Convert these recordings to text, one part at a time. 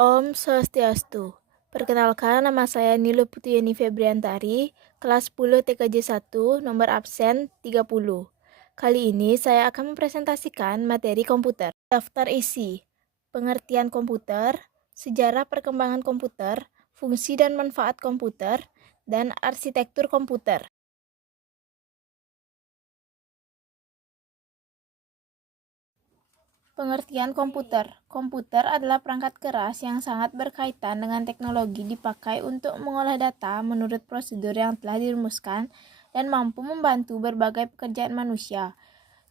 Om Swastiastu. Perkenalkan, nama saya Nilu Putuyeni Febriantari, kelas 10 TKJ 1, nomor absen 30. Kali ini saya akan mempresentasikan materi komputer. Daftar isi, pengertian komputer, sejarah perkembangan komputer, fungsi dan manfaat komputer, dan arsitektur komputer. Pengertian komputer. Komputer adalah perangkat keras yang sangat berkaitan dengan teknologi dipakai untuk mengolah data menurut prosedur yang telah dirumuskan dan mampu membantu berbagai pekerjaan manusia.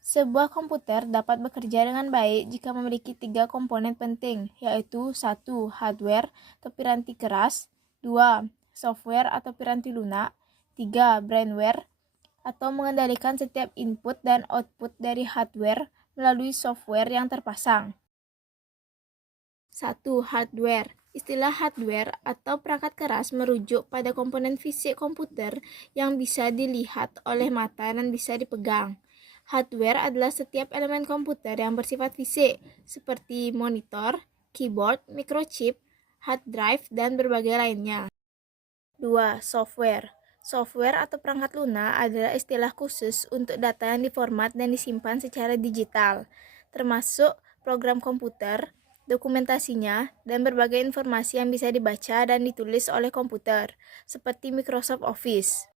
Sebuah komputer dapat bekerja dengan baik jika memiliki 3 komponen penting, yaitu 1. Hardware atau piranti keras, 2. Software atau piranti lunak, 3. Brainware atau mengendalikan setiap input dan output dari hardware melalui software yang terpasang. 1. Hardware. Istilah hardware atau perangkat keras merujuk pada komponen fisik komputer yang bisa dilihat oleh mata dan bisa dipegang. Hardware adalah setiap elemen komputer yang bersifat fisik, seperti monitor, keyboard, microchip, hard drive, dan berbagai lainnya. 2. Software. Software atau perangkat lunak adalah istilah khusus untuk data yang diformat dan disimpan secara digital, termasuk program komputer, dokumentasinya, dan berbagai informasi yang bisa dibaca dan ditulis oleh komputer, seperti Microsoft Office.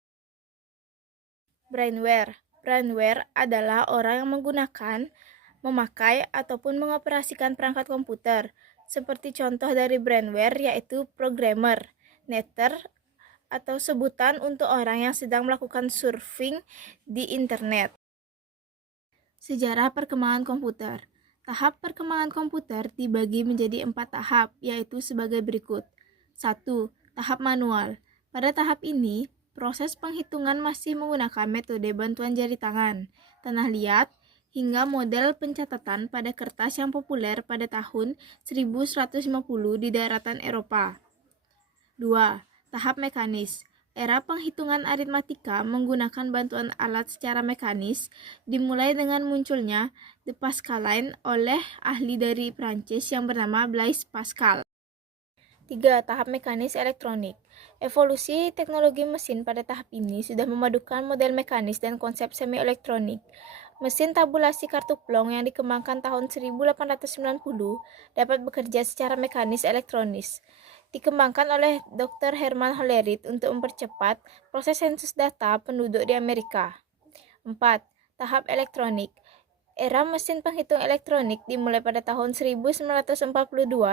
Brainware. Brainware adalah orang yang menggunakan, memakai, ataupun mengoperasikan perangkat komputer. Seperti contoh dari brainware yaitu programmer, netter, atau sebutan untuk orang yang sedang melakukan surfing di internet. Sejarah perkembangan komputer. Tahap perkembangan komputer dibagi menjadi 4 tahap, yaitu sebagai berikut. 1. Tahap manual. Pada tahap ini, proses penghitungan masih menggunakan metode bantuan jari tangan, tanah liat, hingga model pencatatan pada kertas yang populer pada tahun 1150 di daratan Eropa. 2. Tahap mekanis. Era penghitungan aritmatika menggunakan bantuan alat secara mekanis dimulai dengan munculnya The Pascaline oleh ahli dari Prancis yang bernama Blaise Pascal. 3. Tahap mekanis elektronik. Evolusi teknologi mesin pada tahap ini sudah memadukan model mekanis dan konsep semi-elektronik. Mesin tabulasi kartu plong yang dikembangkan tahun 1890 dapat bekerja secara mekanis elektronis. Dikembangkan oleh Dr. Herman Hollerith untuk mempercepat proses sensus data penduduk di Amerika. 4. Tahap elektronik. Era mesin penghitung elektronik dimulai pada tahun 1942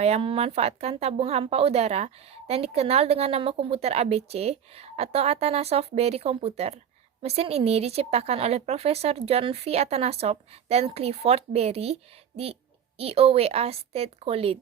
yang memanfaatkan tabung hampa udara dan dikenal dengan nama komputer ABC atau Atanasoff Berry Computer. Mesin ini diciptakan oleh Profesor John V. Atanasoff dan Clifford Berry di Iowa State College.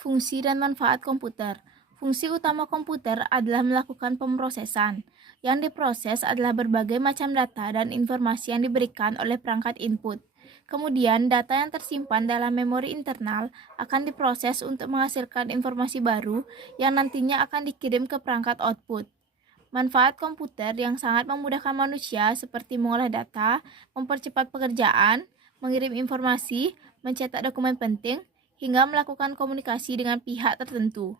Fungsi dan manfaat komputer. Fungsi utama komputer adalah melakukan pemrosesan. Yang diproses adalah berbagai macam data dan informasi yang diberikan oleh perangkat input. Kemudian, data yang tersimpan dalam memori internal akan diproses untuk menghasilkan informasi baru yang nantinya akan dikirim ke perangkat output. Manfaat komputer yang sangat memudahkan manusia seperti mengolah data, mempercepat pekerjaan, mengirim informasi, mencetak dokumen penting, hingga melakukan komunikasi dengan pihak tertentu.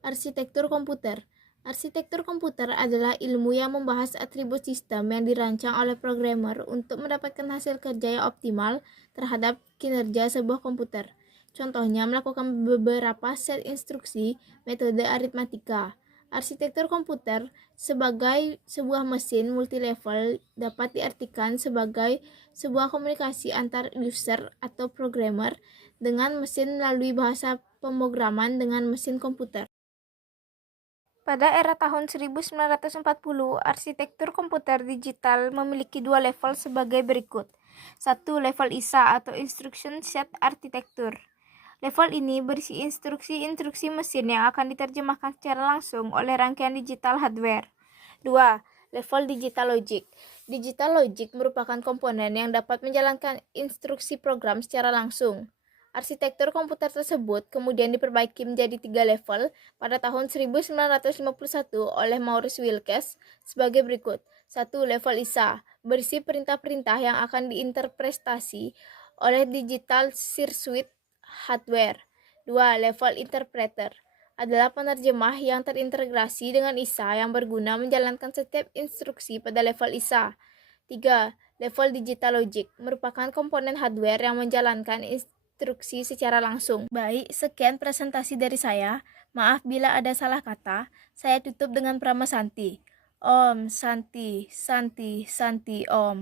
Arsitektur komputer. Arsitektur komputer adalah ilmu yang membahas atribut sistem yang dirancang oleh programmer untuk mendapatkan hasil kerja yang optimal terhadap kinerja sebuah komputer. Contohnya melakukan beberapa set instruksi metode aritmatika. Arsitektur komputer sebagai sebuah mesin multilevel dapat diartikan sebagai sebuah komunikasi antar user atau programmer dengan mesin melalui bahasa pemrograman dengan mesin komputer. Pada era tahun 1940, arsitektur komputer digital memiliki 2 level sebagai berikut. 1. Level ISA atau Instruction Set Architecture. Level ini berisi instruksi-instruksi mesin yang akan diterjemahkan secara langsung oleh rangkaian digital hardware. 2. Level Digital Logic. Digital Logic merupakan komponen yang dapat menjalankan instruksi program secara langsung. Arsitektur komputer tersebut kemudian diperbaiki menjadi 3 level pada tahun 1951 oleh Maurice Wilkes sebagai berikut. 1. Level ISA, berisi perintah-perintah yang akan diinterpretasi oleh Digital Circuit hardware. 2. Level interpreter adalah penerjemah yang terintegrasi dengan ISA yang berguna menjalankan setiap instruksi pada level ISA. 3. Level digital logic merupakan komponen hardware yang menjalankan instruksi secara langsung. Baik, sekian presentasi dari saya. Maaf bila ada salah kata. Saya tutup dengan Prama Santi. Om Santi, Santi, Santi, Om.